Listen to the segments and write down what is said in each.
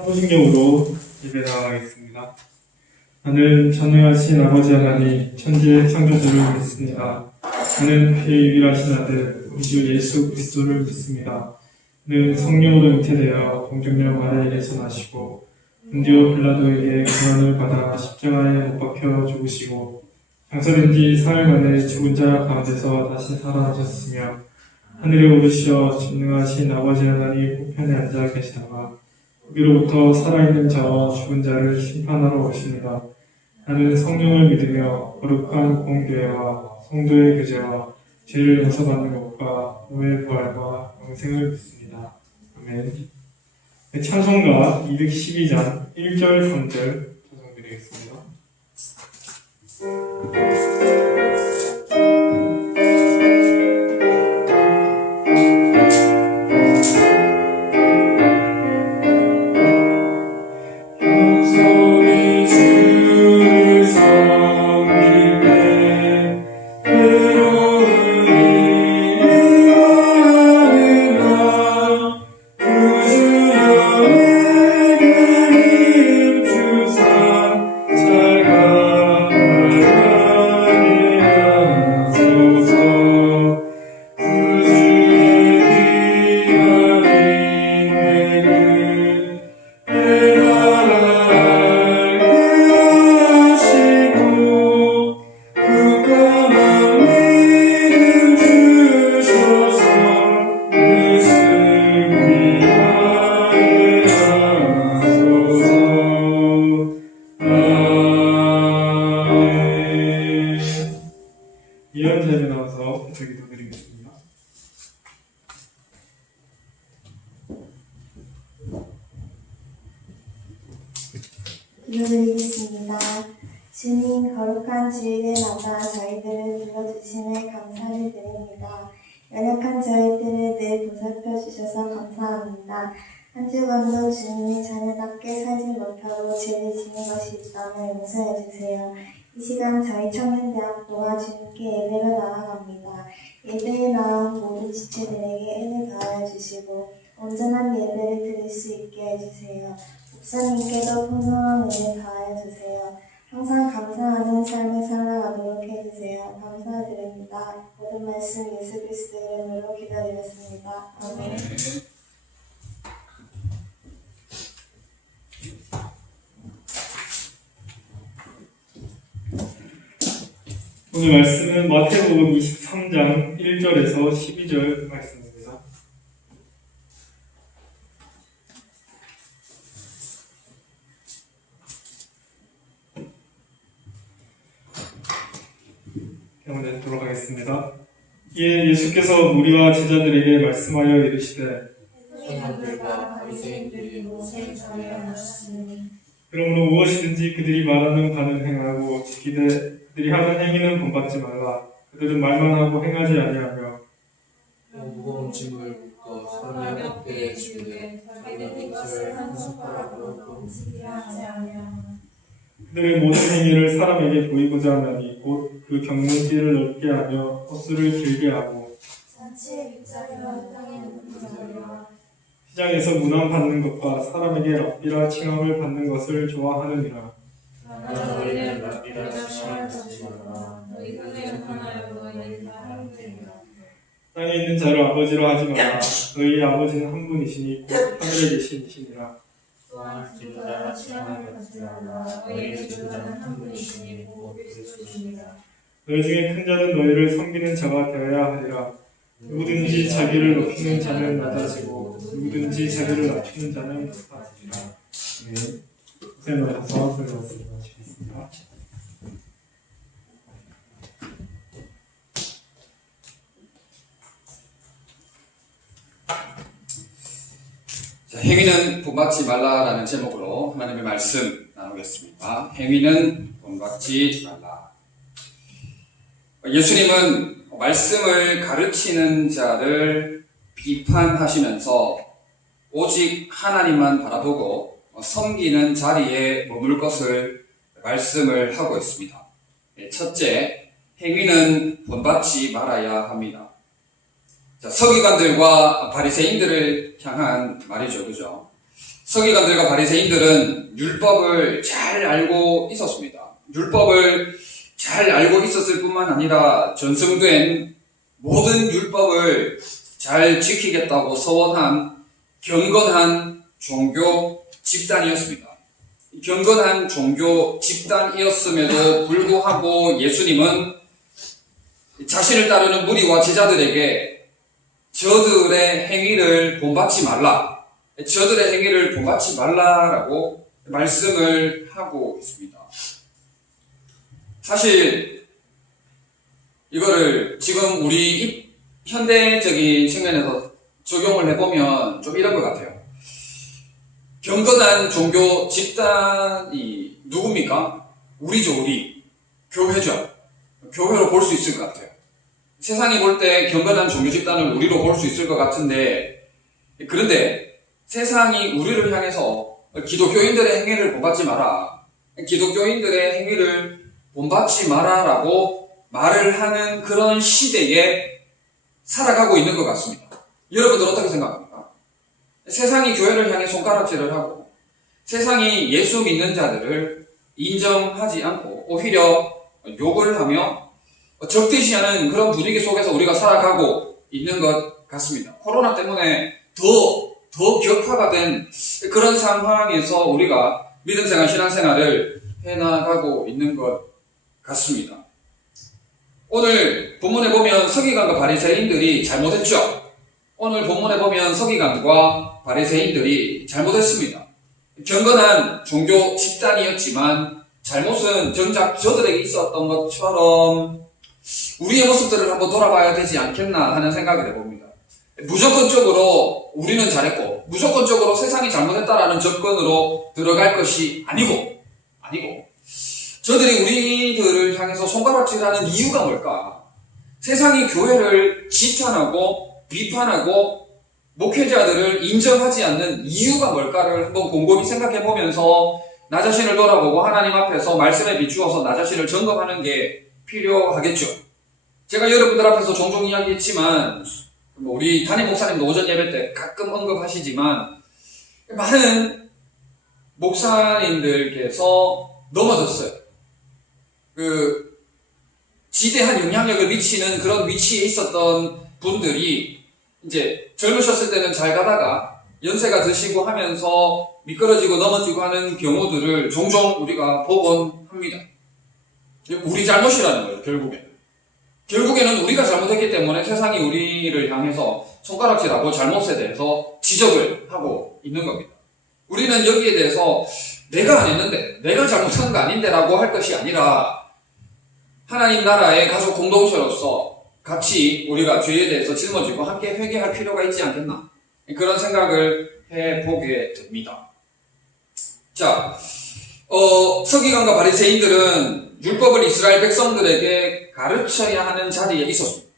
사도신경으로 예배 나가겠습니다. 나는 전능하신 아버지 하나님 천지의 창조주를 믿습니다. 나는 그의 유일하신 아들 우리 주 예수 그리스도를 믿습니다. 그는 성령으로 잉태되어 동정녀 마리아에게서 나시고 본디오 빌라도에게 고난을 받아 십자가에 못 박혀 죽으시고 장사된 지 사흘 만에 죽은 자 가운데서 다시 살아나셨으며 하늘에 오르시어 전능하신 아버지 하나님 우편에 앉아 계시다가 거기로부터 살아있는 자와 죽은 자를 심판하러 오십니다. 나는 성령을 믿으며 거룩한 공교회와 성도의 교제와 죄를 용서받는 것과 후의 부활과 영생을 믿습니다. 아멘. 찬송가 212장 1절 3절 찬송드리겠습니다. 예언자에 나와서 기도 드리겠습니다. 기도드리겠습니다. 주님, 거룩한 주일을 맞아 저희들을 불러주심에 감사를 드립니다. 연약한 저희들을 늘 보살펴 주셔서 감사합니다. 한 주간도 주님의 자녀답게 살지 못하고 죄를 지은 것이 있다면 용서해 주세요. 이 시간 저희 청년대학교와 주님께 예배로 나아갑니다. 예배에 나온 모든 지체들에게 은혜 가하여 주시고 온전한 예배를 드릴 수 있게 해주세요. 목사님께도 풍성한 은혜 가하여 주세요. 항상 감사하는 삶을 살아가도록 해주세요. 감사드립니다. 모든 말씀 예수 그리스도 이름으로 기도드렸습니다. 아멘. 오늘 말씀은 마태복음 23장 1절에서 12절 말씀입니다. 경을 내도록 하겠습니다. 이에 예수께서 무리와 제자들에게 말씀하여 이르시되 사람들과 바리새인들이 모세의 전에 나셨으니 그러므로 무엇이든지 그들이 말하는 바는 행하고 지키되 그들이 하는 행위는 본받지 말라. 그들은 말만 하고 행하지 아니하며 무거운 짐을 묶어 사람의 어깨에 지우되 자기는 이것을 한 손가락으로 움직이게 하지 아니하며 그들의 모든 행위를 사람에게 보이고자 하나니 곧 그 경문길을 넓게 하며 헛수를 길게 하고 잔치의 윗자리와 땅에 높은 자리와 시장에서 문안 받는 것과 사람에게 랍비라 칭함을 받는 것을 좋아하느니라. 그러나 너희는 랍비라 칭함을 받지 말라. 너희 눈에 하나여 너희는 다 하느니라. 땅에 있는 자를 아버지로 하지 마라. 너희 아버지는 한 분이시니 곧 하늘에 계신 이시니라. 또한 지도자라 칭함을 받지 말라. 너희의 지도자는 한 분이시니 곧 그리스도시니라. 너희 중에 큰 자는 너희를 섬기는 자가 되어야 하리라. 누구든지 자기를 높이는 자는 낮아지고 누구든지 자기를 낮추는 자는 높아지리라. 네, 고생 많으셔서 설교를 마치겠습니다. 자, 행위는 본받지 말라라는 제목으로 하나님의 말씀 나누겠습니다. 행위는 본받지 말라. 예수님은 말씀을 가르치는 자를 비판하시면서 오직 하나님만 바라보고 섬기는 자리에 머물 것을 말씀을 하고 있습니다. 첫째, 행위는 본받지 말아야 합니다. 자, 서기관들과 바리새인들을 향한 말이죠, 그죠? 서기관들과 바리새인들은 율법을 잘 알고 있었습니다. 율법을 잘 알고 있었을 뿐만 아니라 전승된 모든 율법을 잘 지키겠다고 서원한 경건한 종교 집단이었습니다. 경건한 종교 집단이었음에도 불구하고 예수님은 자신을 따르는 무리와 제자들에게 저들의 행위를 본받지 말라, 저들의 행위를 본받지 말라라고 말씀을 하고 있습니다. 사실 이거를 지금 우리 현대적인 측면에서 적용을 해보면 좀 이런 것 같아요. 경건한 종교 집단이 누굽니까? 우리죠, 우리. 교회죠. 교회로 볼 수 있을 것 같아요. 세상이 볼 때 경건한 종교 집단을 우리로 볼 수 있을 것 같은데, 그런데 세상이 우리를 향해서 기독교인들의 행위를 본받지 마라, 기독교인들의 행위를 본받지 마라라고 말을 하는 그런 시대에 살아가고 있는 것 같습니다. 여러분들 어떻게 생각합니까? 세상이 교회를 향해 손가락질을 하고 세상이 예수 믿는 자들을 인정하지 않고 오히려 욕을 하며 적대시하는 그런 분위기 속에서 우리가 살아가고 있는 것 같습니다. 코로나 때문에 더 격화가 된 그런 상황에서 우리가 믿음생활, 신앙생활을 해나가고 있는 것 같습니다. 오늘 본문에 보면 서기관과 바리새인들이 잘못했죠. 오늘 본문에 보면 서기관과 바리새인들이 잘못했습니다. 경건한 종교 집단이었지만 잘못은 정작 저들에게 있었던 것처럼 우리의 모습들을 한번 돌아봐야 되지 않겠나 하는 생각을 해봅니다. 무조건적으로 우리는 잘했고 무조건적으로 세상이 잘못했다라는 접근으로 들어갈 것이 아니고 저들이 우리들을 향해서 손가락질하는 이유가 뭘까? 세상이 교회를 지탄하고 비판하고 목회자들을 인정하지 않는 이유가 뭘까를 한번 곰곰이 생각해보면서 나 자신을 돌아보고 하나님 앞에서 말씀에 비추어서 나 자신을 점검하는 게 필요하겠죠. 제가 여러분들 앞에서 종종 이야기했지만 우리 담임 목사님도 오전 예배 때 가끔 언급하시지만 많은 목사님들께서 넘어졌어요. 지대한 영향력을 미치는 그런 위치에 있었던 분들이 이제 젊으셨을 때는 잘 가다가 연세가 드시고 하면서 미끄러지고 넘어지고 하는 경우들을 종종 우리가 보곤 합니다. 우리 잘못이라는 거예요, 결국에는 우리가 잘못했기 때문에 세상이 우리를 향해서 손가락질하고 잘못에 대해서 지적을 하고 있는 겁니다. 우리는 여기에 대해서 내가 안 했는데, 내가 잘못한 거 아닌데 라고 할 것이 아니라 하나님 나라의 가족 공동체로서 같이 우리가 죄에 대해서 짊어지고 함께 회개할 필요가 있지 않겠나, 그런 생각을 해보게 됩니다. 자, 서기관과 바리새인들은 율법을 이스라엘 백성들에게 가르쳐야 하는 자리에 있었습니다.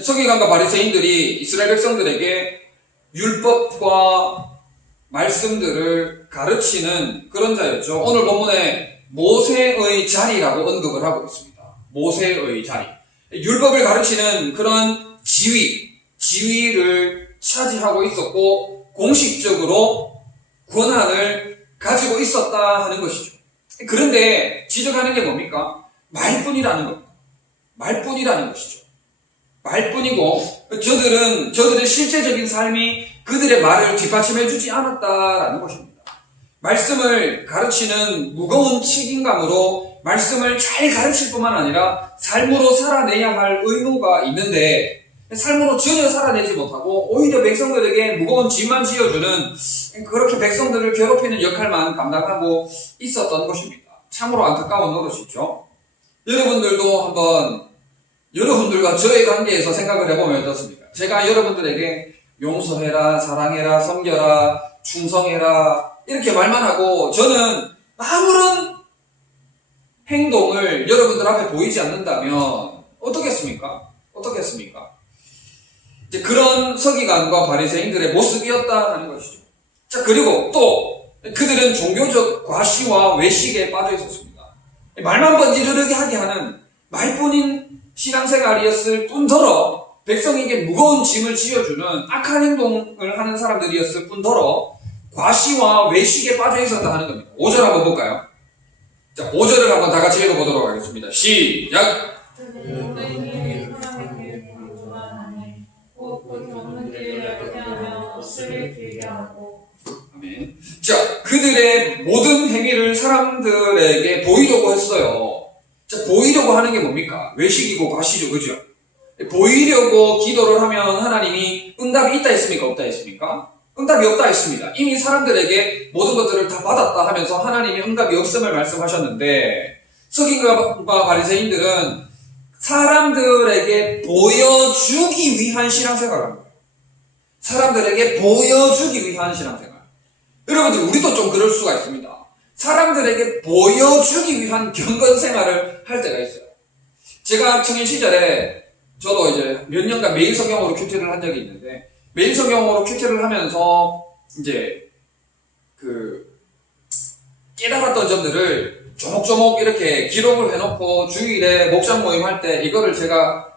서기관과 바리새인들이 이스라엘 백성들에게 율법과 말씀들을 가르치는 그런 자였죠. 오늘 본문에 모세의 자리라고 언급을 하고 있습니다. 모세의 자리. 율법을 가르치는 그런 지위를 차지하고 있었고 공식적으로 권한을 가지고 있었다 하는 것이죠. 그런데 지적하는 게 뭡니까? 말뿐이라는 겁니다. 말뿐이라는 것이죠. 말뿐이고 저들의 실제적인 삶이 그들의 말을 뒷받침해주지 않았다라는 것입니다. 말씀을 가르치는 무거운 책임감으로 말씀을 잘 가르칠 뿐만 아니라 삶으로 살아내야 할 의무가 있는데 삶으로 전혀 살아내지 못하고 오히려 백성들에게 무거운 짐만 지어주는 그렇게 백성들을 괴롭히는 역할만 감당하고 있었던 것입니다. 참으로 안타까운 노릇이죠. 여러분들도 한번 여러분들과 저의 관계에서 생각을 해보면 어떻습니까? 제가 여러분들에게 용서해라, 사랑해라, 섬겨라, 충성해라 이렇게 말만 하고 저는 아무런 행동을 여러분들 앞에 보이지 않는다면 어떻겠습니까? 이제 그런 서기관과 바리새인들의 모습이었다는 것이죠. 자, 그리고 또 그들은 종교적 과시와 외식에 빠져 있었습니다. 말만 번지르르게 하게 하는 말뿐인 신앙생활이었을 뿐더러 백성에게 무거운 짐을 지어주는 악한 행동을 하는 사람들이었을 뿐더러 과시와 외식에 빠져 있었다 하는 겁니다. 5절 한번 볼까요? 자, 5절을 한번 다 같이 읽어보도록 하겠습니다. 시작! 아멘. 자, 그들의 모든 행위를 사람들에게 보이려고 했어요. 자, 보이려고 하는 게 뭡니까? 외식이고 과시죠, 그죠? 보이려고 기도를 하면 하나님이 응답이 있다 했습니까? 없다 했습니까? 응답이 없다 했습니다. 이미 사람들에게 모든 것들을 다 받았다 하면서 하나님이 응답이 없음을 말씀하셨는데, 서기관과 바리새인들은 사람들에게 보여주기 위한 신앙생활을 합니다. 사람들에게 보여주기 위한 신앙생활. 여러분들, 우리도 좀 그럴 수가 있습니다. 사람들에게 보여주기 위한 경건생활을 할 때가 있어요. 제가 청년 시절에 저도 이제 몇 년간 매일 성경으로 큐티를 한 적이 있는데, 매일 성경으로 큐티를 하면서 이제 깨달았던 점들을 조목조목 이렇게 기록을 해놓고 주일에 목장 모임 할 때 이거를 제가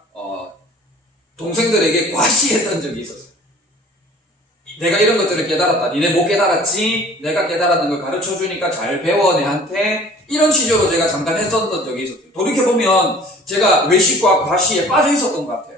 동생들에게 과시했던 적이 있었어요. 내가 이런 것들을 깨달았다. 니네 못 깨달았지? 내가 깨달았던 걸 가르쳐 주니까 잘 배워 내한테. 이런 시조로 제가 잠깐 했었던 적이 있었어요. 돌이켜보면 제가 외식과 과시에 빠져 있었던 것 같아요.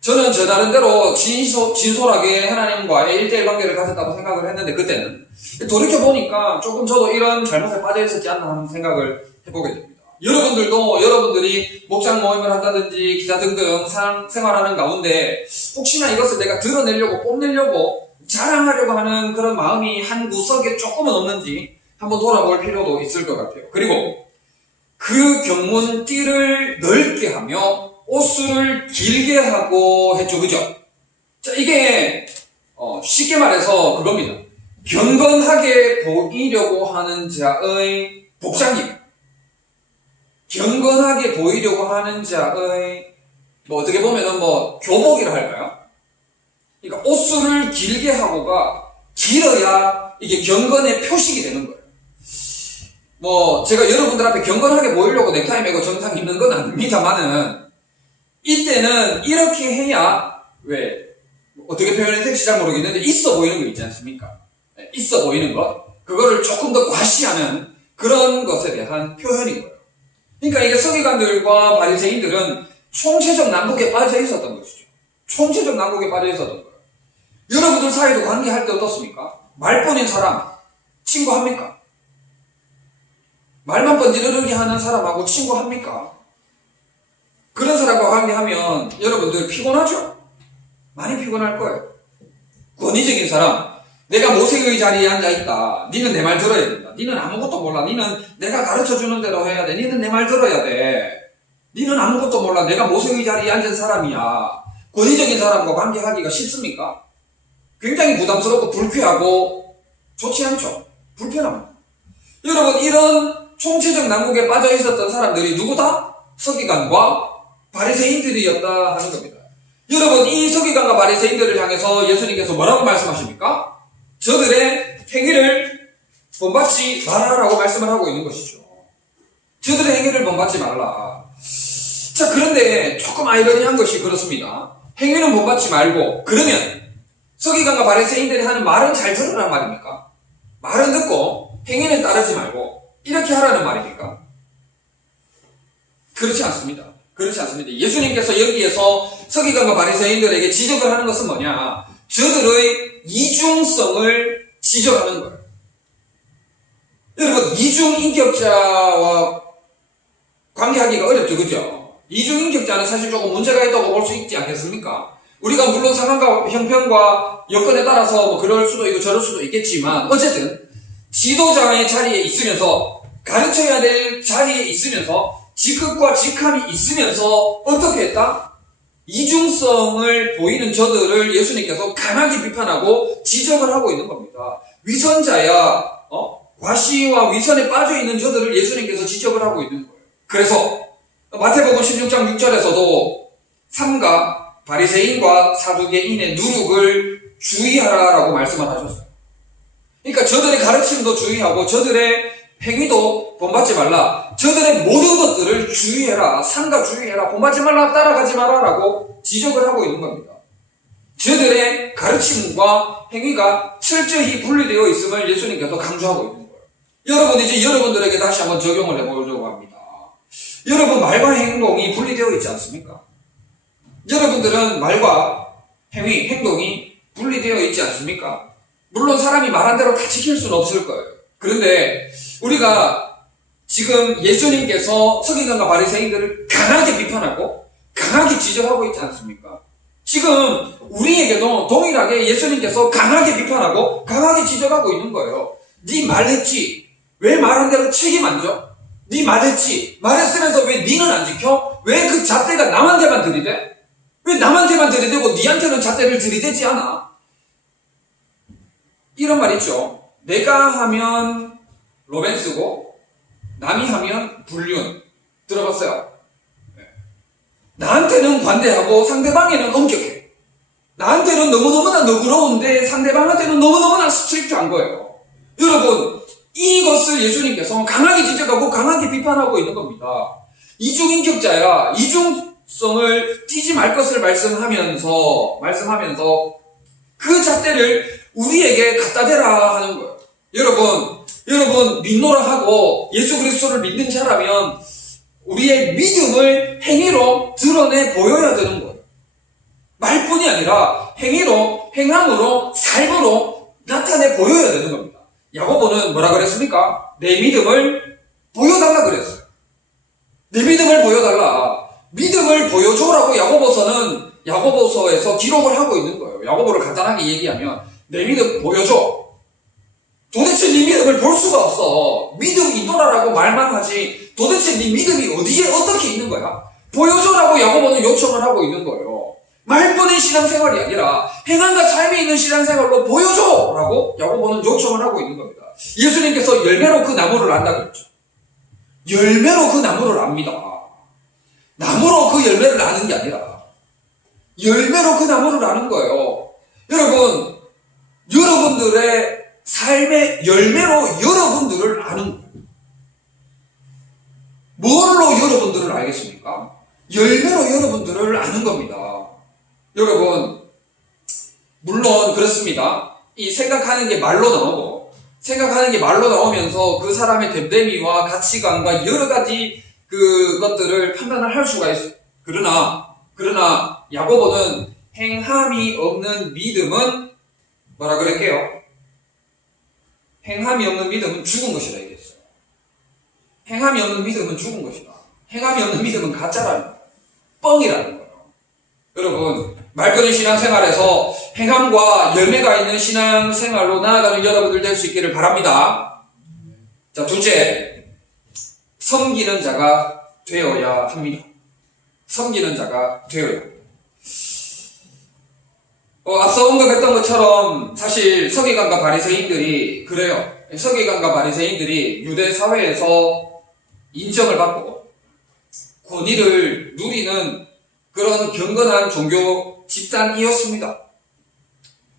저는 저 나름대로 진솔하게 하나님과의 1대1 관계를 가졌다고 생각을 했는데, 그때는 돌이켜보니까 조금 저도 이런 잘못에 빠져 있었지 않나 하는 생각을 해보게 됩니다. 여러분들도 여러분들이 목장 모임을 한다든지 기타 등등 생활하는 가운데 혹시나 이것을 내가 드러내려고 뽐내려고 자랑하려고 하는 그런 마음이 한 구석에 조금은 없는지 한번 돌아볼 필요도 있을 것 같아요. 그리고 그 경문 띠를 넓게 하며 옷을 길게 하고 했죠, 그죠? 자, 이게 쉽게 말해서 그겁니다. 경건하게 보이려고 하는 자의 복장이에요. 경건하게 보이려고 하는 자의 어떻게 보면은 교복이라 할까요? 그러니까 옷을 길게 하고가 길어야 이게 경건의 표식이 되는 거예요. 제가 여러분들 앞에 경건하게 보이려고 넥타이 매고 정상 입는 건 아닙니다만은, 이때는 이렇게 해야, 어떻게 표현해야 될지 잘 모르겠는데, 있어 보이는 거 있지 않습니까? 있어 보이는 것. 그거를 조금 더 과시하는 그런 것에 대한 표현인 거예요. 그러니까 이게 서기관들과 바리새인들은 총체적 난국에 빠져 있었던 것이죠. 총체적 난국에 빠져 있었던 거예요. 여러분들 사이도 관계할 때 어떻습니까? 말뿐인 사람, 친구합니까? 말만 번지르르게 하는 사람하고 친구합니까? 그런 사람과 관계하면 여러분들 피곤하죠? 많이 피곤할 거예요. 권위적인 사람, 내가 모세의 자리에 앉아있다. 니는 내 말 들어야 된다. 니는 아무것도 몰라. 니는 내가 가르쳐주는 대로 해야 돼. 니는 내 말 들어야 돼. 니는 아무것도 몰라. 내가 모세의 자리에 앉은 사람이야. 권위적인 사람과 관계하기가 쉽습니까? 굉장히 부담스럽고 불쾌하고 좋지 않죠? 불편합니다. 여러분, 이런 총체적 난국에 빠져 있었던 사람들이 누구다? 서기관과 바리새인들이었다 하는 겁니다. 여러분, 이 서기관과 바리새인들을 향해서 예수님께서 뭐라고 말씀하십니까? 저들의 행위를 본받지 말아라고 말씀을 하고 있는 것이죠. 저들의 행위를 본받지 말라. 자, 그런데 조금 아이러니한 것이 그렇습니다. 행위는 본받지 말고, 그러면 서기관과 바리새인들이 하는 말은 잘 들으란 말입니까? 말은 듣고 행위는 따르지 말고 이렇게 하라는 말입니까? 그렇지 않습니다. 그렇지 않습니다. 예수님께서 여기에서 서기관과 바리새인들에게 지적을 하는 것은 뭐냐? 저들의 이중성을 지적하는 거예요. 여러분, 이중인격자와 관계하기가 어렵죠, 그죠? 이중인격자는 사실 조금 문제가 있다고 볼 수 있지 않겠습니까? 우리가 물론 상황과 형편과 여건에 따라서 그럴 수도 있고 저럴 수도 있겠지만, 어쨌든 지도자의 자리에 있으면서, 가르쳐야 될 자리에 있으면서, 직급과 직함이 있으면서 어떻게 했다? 이중성을 보이는 저들을 예수님께서 강하게 비판하고 지적을 하고 있는 겁니다. 위선자야, 과시와 위선에 빠져 있는 저들을 예수님께서 지적을 하고 있는 거예요. 그래서 마태복음 16장 6절에서도 삼가 바리새인과 사두개인의 누룩을 주의하라라고 말씀을 하셨어요. 그러니까 저들의 가르침도 주의하고 저들의 행위도 본받지 말라. 저들의 모든 것들을 주의해라. 삼가 주의해라. 본받지 말라. 따라가지 마라. 라고 지적을 하고 있는 겁니다. 저들의 가르침과 행위가 철저히 분리되어 있음을 예수님께서 강조하고 있는 거예요. 여러분, 이제 여러분들에게 다시 한번 적용을 해보려고 합니다. 여러분, 말과 행동이 분리되어 있지 않습니까? 여러분들은 말과 행위, 행동이 분리되어 있지 않습니까? 물론 사람이 말한 대로 다 지킬 수는 없을 거예요. 그런데 우리가 지금 예수님께서 서기관과 바리새인들을 강하게 비판하고 강하게 지적하고 있지 않습니까? 지금 우리에게도 동일하게 예수님께서 강하게 비판하고 강하게 지적하고 있는 거예요. 네 말했지? 왜 말한 대로 책임 안 져? 네 말했지? 말했으면서 왜 니는 안 지켜? 왜 그 잣대가 남한테만 들이대? 왜 남한테만 들이대고 니한테는 잣대를 들이대지 않아? 이런 말 있죠. 내가 하면 로맨스고 남이 하면 불륜. 들어봤어요? 나한테는 관대하고 상대방에는 엄격해. 나한테는 너무너무나 너그러운데 상대방한테는 너무너무나 스트릭트한 거예요. 여러분, 이것을 예수님께서 강하게 지적하고 강하게 비판하고 있는 겁니다. 이중인격자야. 이중성을 띠지 말 것을 말씀하면서 그 잣대를 우리에게 갖다 대라 하는 거예요. 여러분 믿노라 하고 예수 그리스도를 믿는 자라면 우리의 믿음을 행위로 드러내 보여야 되는 거예요. 말뿐이 아니라 행위로, 행함으로, 삶으로 나타내 보여야 되는 겁니다. 야고보는 뭐라 그랬습니까? 내 믿음을 보여달라 그랬어요. 내 믿음을 보여달라. 믿음을 보여줘라고 야고보서에서 기록을 하고 있는 거예요. 야고보를 간단하게 얘기하면 내 믿음 보여줘. 도대체 네 믿음을 볼 수가 없어. 믿음 있노라라고 말만 하지 도대체 네 믿음이 어디에 어떻게 있는 거야? 보여줘라고 야고보는 요청을 하고 있는 거예요. 말뿐인 신앙생활이 아니라 행함과 삶이 있는 신앙생활로 보여줘라고 야고보는 요청을 하고 있는 겁니다. 예수님께서 열매로 그 나무를 안다고 했죠. 열매로 그 나무를 압니다. 나무로 그 열매를 아는 게 아니라 열매로 그 나무를 아는 거예요. 여러분, 여러분들의 삶의 열매로 여러분들을 아는 거예요. 뭘로 여러분들을 알겠습니까? 열매로 여러분들을 아는 겁니다. 여러분, 물론 그렇습니다. 이 생각하는 게 말로 나오면서 그 사람의 됨됨이와 가치관과 여러 가지 그것들을 판단을 할 수가 있어요. 그러나 야고보는 행함이 없는 믿음은 뭐라 그럴게요? 행함이 없는 믿음은 죽은 것이라 얘기했어요. 행함이 없는 믿음은 죽은 것이다. 행함이 없는 믿음은 가짜라는 거예요. 뻥이라는 거예요. 여러분, 말거리 신앙생활에서 행함과 열매가 있는 신앙생활로 나아가는 여러분들 될 수 있기를 바랍니다. 자, 둘째, 섬기는 자가 되어야 합니다. 섬기는 자가 되어야 합니다. 앞서 언급했던 것처럼 사실 서기관과 바리새인들이 그래요. 서기관과 바리새인들이 유대 사회에서 인정을 받고 권위를 누리는 그런 경건한 종교 집단이었습니다.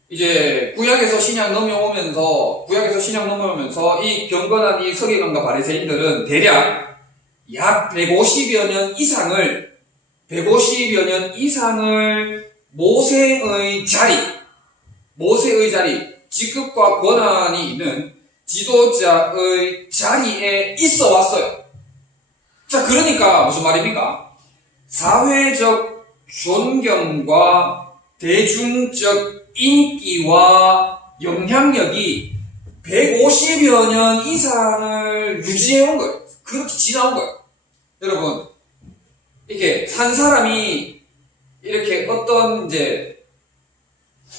이제 구약에서 신약 넘어오면서 이 경건한 이 서기관과 바리새인들은 대략 약 150여 년 이상을 모세의 자리, 직급과 권한이 있는 지도자의 자리에 있어 왔어요. 자, 그러니까 무슨 말입니까? 사회적 존경과 대중적 인기와 영향력이 150여 년 이상을 유지해온 거예요. 그렇게 지나온 거예요. 여러분, 이렇게 산 사람이 이렇게 어떤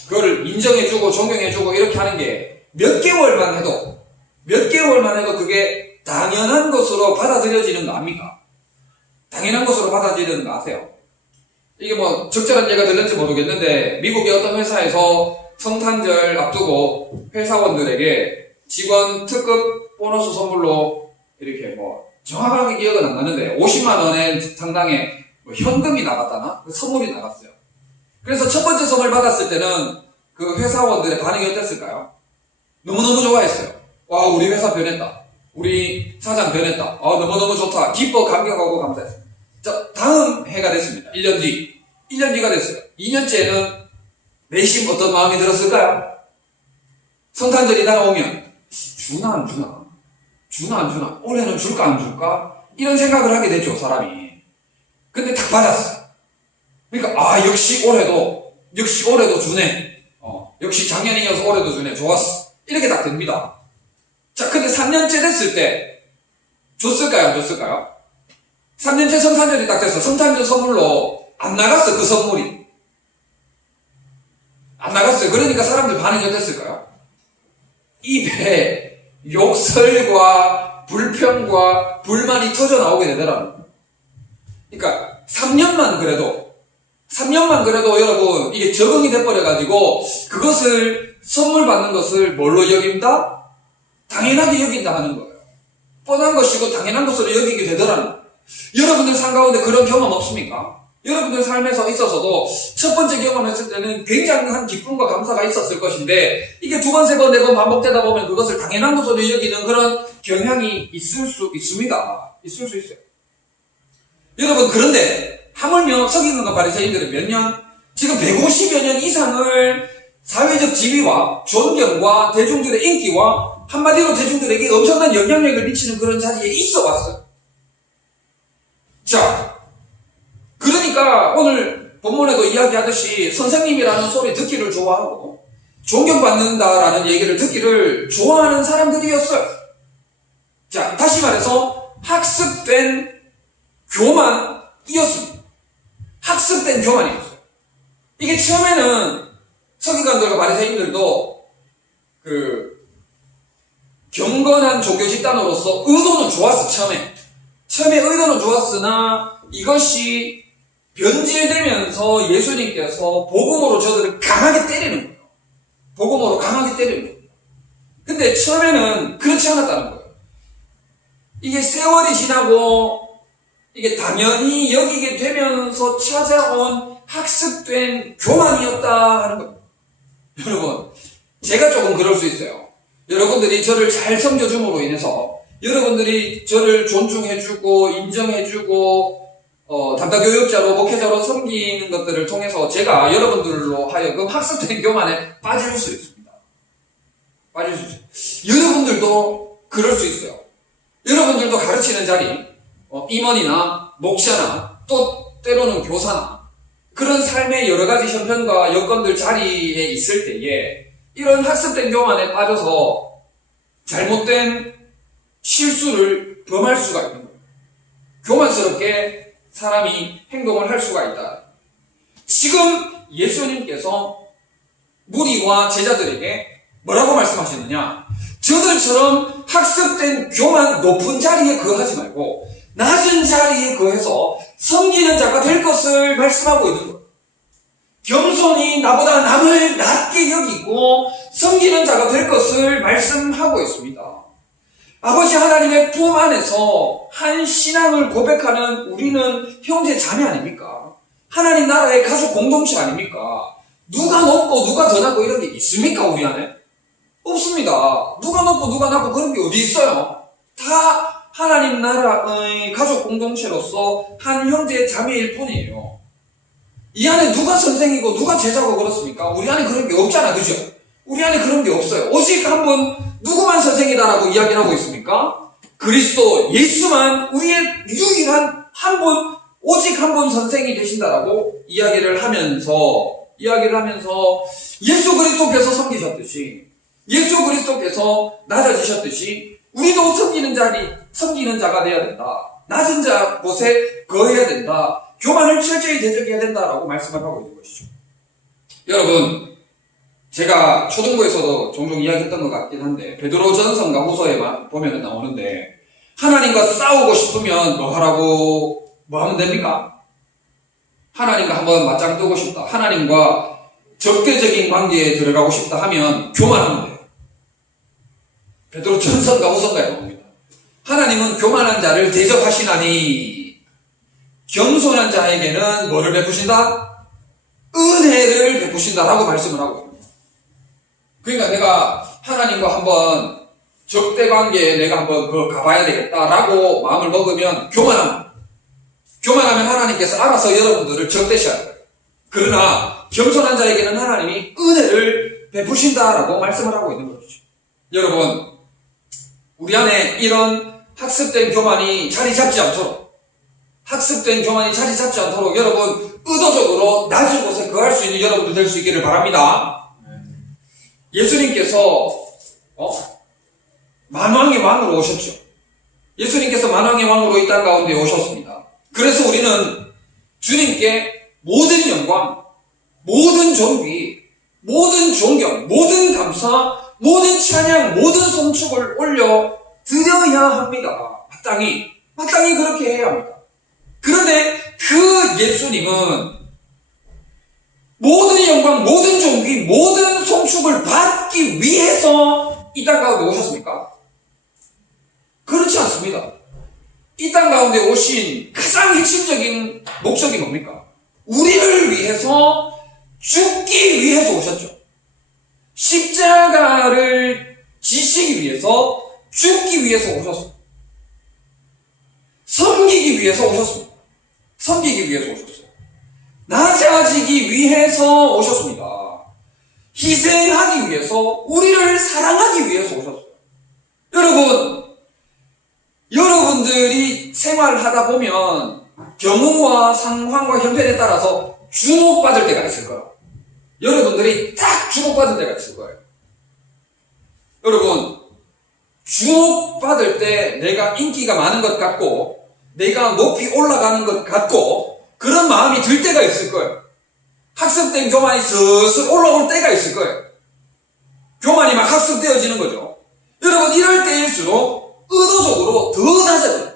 그거를 인정해주고 존경해주고 이렇게 하는 게 몇 개월만 해도 그게 당연한 것으로 받아들여지는 거 압니까? 당연한 것으로 받아들이는 거 아세요? 이게 뭐 적절한 예가 될는지 모르겠는데 미국의 어떤 회사에서 성탄절 앞두고 회사원들에게 직원 특급 보너스 선물로 이렇게 정확하게 기억은 안 나는데 50만 원의 상당의 현금이 나갔다나? 선물이 나갔어요. 그래서 첫 번째 선물 받았을 때는 그 회사원들의 반응이 어땠을까요? 너무너무 좋아했어요. 와, 우리 회사 변했다. 우리 사장 변했다. 너무너무 좋다. 기뻐 감격하고 감사했어요. 자, 다음 해가 됐습니다. 1년 뒤가 됐어요. 2년째는 내심 어떤 마음이 들었을까요? 성탄절이 다가오면 주나 안 주나? 주나 안 주나? 올해는 줄까 안 줄까? 이런 생각을 하게 되죠, 사람이. 근데 딱 받았어. 그러니까 역시 올해도 주네. 역시 작년에 이어서 올해도 주네. 좋았어. 이렇게 딱 됩니다. 자, 근데 3년째 됐을 때 줬을까요, 안 줬을까요? 3년째 성탄절이 딱 돼서 성탄절 선물로 안 나갔어, 그 선물이. 안 나갔어요. 그러니까 사람들 반응이 어땠을까요? 입에 욕설과 불평과 불만이 터져 나오게 되더라고요. 그러니까 3년만 그래도 여러분 이게 적응이 돼버려가지고 그것을 선물 받는 것을 뭘로 여긴다? 당연하게 여긴다 하는 거예요. 뻔한 것이고 당연한 것으로 여기게 되더라는 거예요. 여러분들 삶 가운데 그런 경험 없습니까? 여러분들 삶에서 있어서도 첫 번째 경험했을 때는 굉장한 기쁨과 감사가 있었을 것인데 이게 두 번, 세 번, 네 번 반복되다 보면 그것을 당연한 것으로 여기는 그런 경향이 있을 수 있습니다. 있을 수 있어요. 여러분, 그런데 하물며 서기관과 바리새인들은 몇 년? 지금 150여 년 이상을 사회적 지위와 존경과 대중들의 인기와 한마디로 대중들에게 엄청난 영향력을 미치는 그런 자리에 있어 왔어요. 자, 그러니까 오늘 본문에도 이야기하듯이 선생님이라는 소리 듣기를 좋아하고 존경받는다라는 얘기를 듣기를 좋아하는 사람들이었어요. 자, 다시 말해서 학습된 교만이었습니다. 학습된 교만이었어요. 이게 처음에는 서기관들과 바리새인들도 경건한 종교 집단으로서 의도는 좋았어. 처음에 의도는 좋았으나 이것이 변질되면서 예수님께서 복음으로 저들을 강하게 때리는 거예요. 복음으로 강하게 때리는 거예요. 근데 처음에는 그렇지 않았다는 거예요. 이게 세월이 지나고 이게 당연히 여기게 되면서 찾아온 학습된 교만이었다 하는 거예요. 여러분, 제가 조금 그럴 수 있어요. 여러분들이 저를 잘 섬겨줌으로 인해서 여러분들이 저를 존중해주고 인정해주고 담당 교육자로 목회자로 섬기는 것들을 통해서 제가 여러분들로 하여금 학습된 교만에 빠질 수 있습니다. 빠질 수 있어요. 여러분들도 그럴 수 있어요. 여러분들도 가르치는 자리, 임원이나 목사나 또 때로는 교사나 그런 삶의 여러 가지 형편과 여건들 자리에 있을 때에 이런 학습된 교만에 빠져서 잘못된 실수를 범할 수가 있는 거예요. 교만스럽게 사람이 행동을 할 수가 있다. 지금 예수님께서 무리와 제자들에게 뭐라고 말씀하셨느냐? 저들처럼 학습된 교만 높은 자리에 거하지 말고 낮은 자리에 거해서 섬기는 자가 될 것을 말씀하고 있는 거예요. 겸손히 나보다 남을 낮게 여기고 섬기는 자가 될 것을 말씀하고 있습니다. 아버지 하나님의 품 안에서 한 신앙을 고백하는 우리는 형제 자매 아닙니까? 하나님 나라의 가족 공동체 아닙니까? 누가 높고 누가 더 낮고 이런 게 있습니까, 우리 안에? 없습니다. 누가 높고 누가 낮고 그런 게 어디 있어요? 다 하나님 나라의 가족 공동체로서 한 형제 자매일 뿐이에요. 이 안에 누가 선생이고 누가 제자고 그렇습니까? 우리 안에 그런 게 없잖아, 그죠? 우리 안에 그런 게 없어요. 오직 한 분 누구만 선생이다라고 이야기를 하고 있습니까? 그리스도 예수만 우리의 유일한 한 분, 오직 한 분 선생이 되신다라고 이야기를 하면서 예수 그리스도께서 섬기셨듯이 예수 그리스도께서 낮아지셨듯이 우리도 섬기는 자가 되어야 된다. 낮은 자 곳에 거해야 된다. 교만을 철저히 대적해야 된다라고 말씀을 하고 있는 것이죠. 여러분, 제가 초등부에서도 종종 이야기했던 것 같긴 한데 베드로 전서인가 후서에 보면 나오는데 하나님과 싸우고 싶으면 뭐 하면 됩니까? 하나님과 한번 맞짱 뜨고 싶다. 하나님과 적대적인 관계에 들어가고 싶다 하면 교만하면 돼요. 베드로 전서인가 후서인가에 나옵니다. 하나님은 교만한 자를 대적하시나니 겸손한 자에게는 뭐를 베푸신다? 은혜를 베푸신다라고 말씀을 하고 있습니다. 그러니까 내가 하나님과 한번 적대관계에 내가 한번 가봐야 되겠다라고 마음을 먹으면 교만하면 하나님께서 알아서 여러분들을 적대시할 거예요. 그러나 겸손한 자에게는 하나님이 은혜를 베푸신다라고 말씀을 하고 있는 것이죠. 여러분, 우리 안에 이런 학습된 교만이 자리 잡지 않도록 여러분 의도적으로 낮은 곳에 거할 수 있는 여러분들 될 수 있기를 바랍니다. 예수님께서 만왕의 왕으로 오셨죠. 예수님께서 만왕의 왕으로 이 땅 가운데 오셨습니다. 그래서 우리는 주님께 모든 영광, 모든 존귀, 모든 존경, 모든 감사, 모든 찬양, 모든 송축을 올려 드려야 합니다. 마땅히 그렇게 해야 합니다. 그런데 그 예수님은 모든 영광, 모든 존귀, 모든 송축을 받기 위해서 이 땅 가운데 오셨습니까? 그렇지 않습니다. 이 땅 가운데 오신 가장 핵심적인 목적이 뭡니까? 우리를 위해서 죽기 위해서 오셨죠. 십자가를 지시기 위해서, 죽기 위해서 오셨습니다. 섬기기 위해서 오셨습니다. 낮아지기 위해서 오셨습니다. 희생하기 위해서, 우리를 사랑하기 위해서 오셨어요. 여러분들이 생활하다 보면 경우와 상황과 형편에 따라서 주목받을 때가 있을 거예요. 여러분들이 딱 주목받을 때가 있을 거예요. 여러분, 주목받을 때 내가 인기가 많은 것 같고, 내가 높이 올라가는 것 같고, 그런 마음이 들 때가 있을 거예요. 학습된 교만이 슬슬 올라올 때가 있을 거예요. 교만이 막 학습되어지는 거죠. 여러분, 이럴 때일수록 의도적으로 더 낮아져요.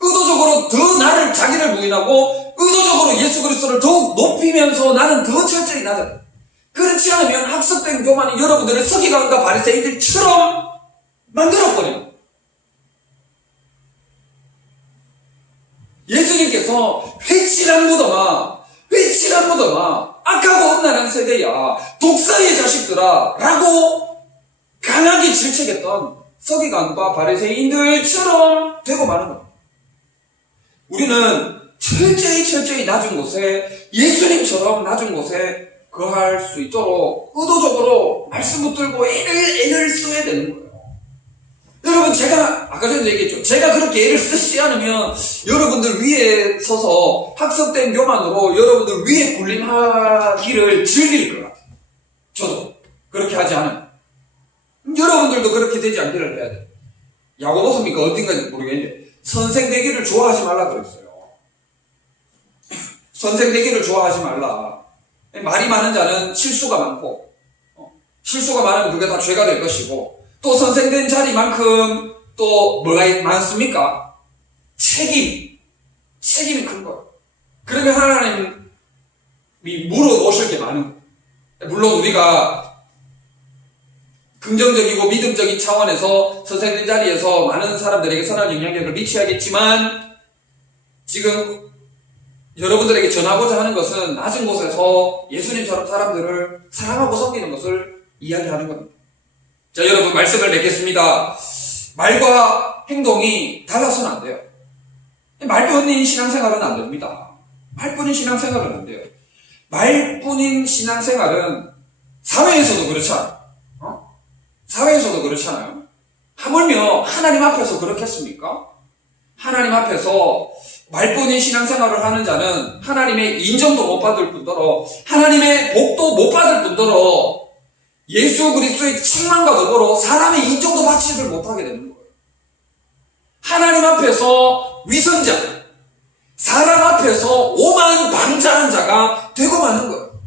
의도적으로 더 나를, 자기를 부인하고, 의도적으로 예수 그리스도를 더욱 높이면서 나는 더 철저히 낮아요. 그렇지 않으면 학습된 교만이 여러분들을 서기관과 바리새인들처럼 만들어버려요. 예수님께서 회칠한 무덤아, 악하고 음란한 세대야, 독사의 자식들아 라고 강하게 질책했던 서기관과 바리새인들처럼 되고 마는 겁니다. 우리는 철저히 낮은 곳에, 예수님처럼 낮은 곳에 거할 수 있도록 의도적으로 말씀 붙들고 애를 써야 되는 거예요. 여러분, 제가 아까 전에 얘기했죠. 제가 그렇게 애를 쓰지 않으면 여러분들 위에 서서 학습된 교만으로 여러분들 위에 군림하기를 즐길 것 같아요. 저도 그렇게 하지 않으면 여러분들도 그렇게 되지 않기를 해야 돼요. 야고보서입니까? 어딘가인지 모르겠는데 선생 되기를 좋아하지 말라 그랬어요. 선생 되기를 좋아하지 말라. 말이 많은 자는 실수가 많고, 실수가 많으면 그게 다 죄가 될 것이고, 또 선생된 자리만큼 또 뭐가 많습니까? 책임이 큰 거예요. 그러면 하나님이 물어놓으실 게 많은 거예요. 물론 우리가 긍정적이고 믿음적인 차원에서 선생된 자리에서 많은 사람들에게 선한 영향력을 미쳐야겠지만, 지금 여러분들에게 전하고자 하는 것은 낮은 곳에서 예수님처럼 사람들을 사랑하고 섬기는 것을 이야기하는 겁니다. 자, 여러분, 말씀을 맺겠습니다. 말과 행동이 달라서는 안 돼요. 말뿐인 신앙생활은 안 됩니다. 말뿐인 신앙생활은 안 돼요. 말뿐인 신앙생활은 사회에서도 그렇잖아요. 사회에서도 그렇잖아요. 하물며 하나님 앞에서 그렇겠습니까? 하나님 앞에서 말뿐인 신앙생활을 하는 자는 하나님의 인정도 못 받을 뿐더러 하나님의 복도 못 받을 뿐더러 예수 그리스도의 책망과 더불어 사람의 인정도 받지를 못하게 되는 거예요. 하나님 앞에서 위선자, 사람 앞에서 오만방자한 자가 되고 마는 거예요.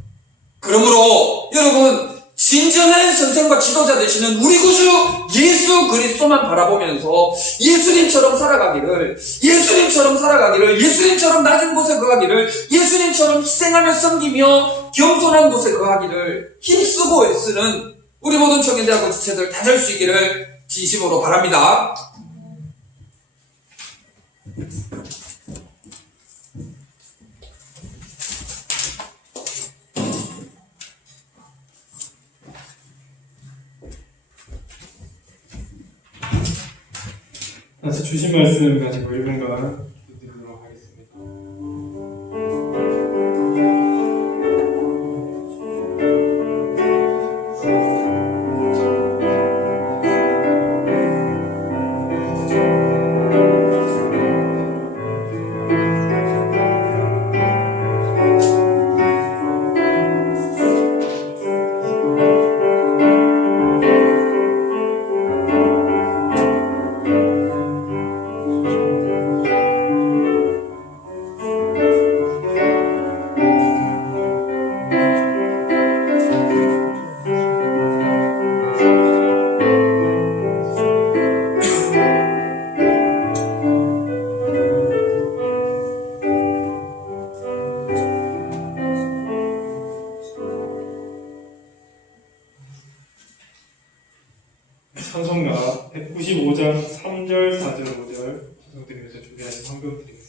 그러므로 여러분, 진정한 선생과 지도자 되시는 우리 구주 예수 그리스도만 바라보면서 예수님처럼 살아가기를, 예수님처럼 낮은 곳에 거하기를, 예수님처럼 희생하며 섬기며 겸손한 곳에 거하기를 힘쓰고 애쓰는 우리 모든 청년들하고 지체들 다 될 수 있기를 진심으로 바랍니다. 다시 주신 말씀 가지고 1분간 기도드리도록 하겠습니다. 있습니다. 195장 3절, 4절, 5절 구성드리면서 준비하신 성경 드리겠습니다.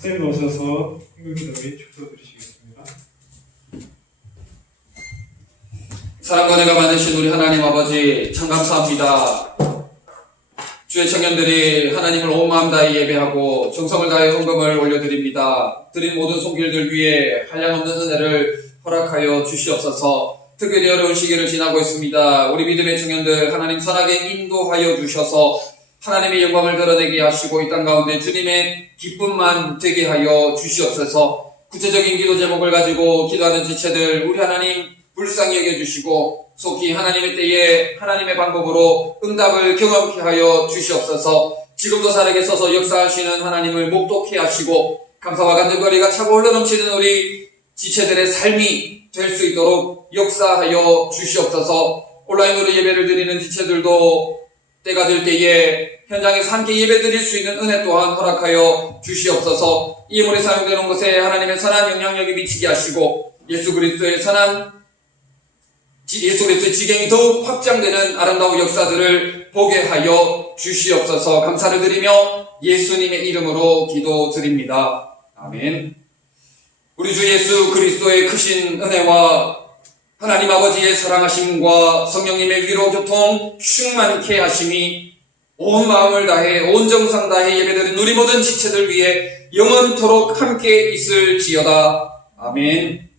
선생님 오셔서 한국기도 및 축도 드리시겠습니다. 사랑과 은혜가 많으신 우리 하나님 아버지 참 감사합니다. 주의 청년들이 하나님을 온 마음 다해 예배하고 정성을 다해 헌금을 올려드립니다. 드린 모든 손길들 위해 한량없는 은혜를 허락하여 주시옵소서. 특별히 어려운 시기를 지나고 있습니다. 우리 믿음의 청년들 하나님 선하게 인도하여 주셔서 하나님의 영광을 드러내게 하시고 이 땅 가운데 주님의 기쁨만 되게 하여 주시옵소서. 구체적인 기도 제목을 가지고 기도하는 지체들 우리 하나님 불쌍히 여겨주시고 속히 하나님의 때에 하나님의 방법으로 응답을 경험케 하여 주시옵소서. 지금도 살아계 서서 역사하시는 하나님을 목독케 하시고 감사와 간증거리가 차고 흘러넘치는 우리 지체들의 삶이 될 수 있도록 역사하여 주시옵소서. 온라인으로 예배를 드리는 지체들도 때가 될 때에 현장에서 함께 예배 드릴 수 있는 은혜 또한 허락하여 주시옵소서. 이 예물이 사용되는 곳에 하나님의 선한 영향력이 미치게 하시고 예수 그리스도의 지경이 더욱 확장되는 아름다운 역사들을 보게 하여 주시옵소서. 감사를 드리며 예수님의 이름으로 기도드립니다. 아멘. 우리 주 예수 그리스도의 크신 은혜와 하나님 아버지의 사랑하심과 성령님의 위로 교통 충만케 하심이 온 마음을 다해 온 정성 다해 예배드린 우리 모든 지체들 위해 영원토록 함께 있을지어다. 아멘.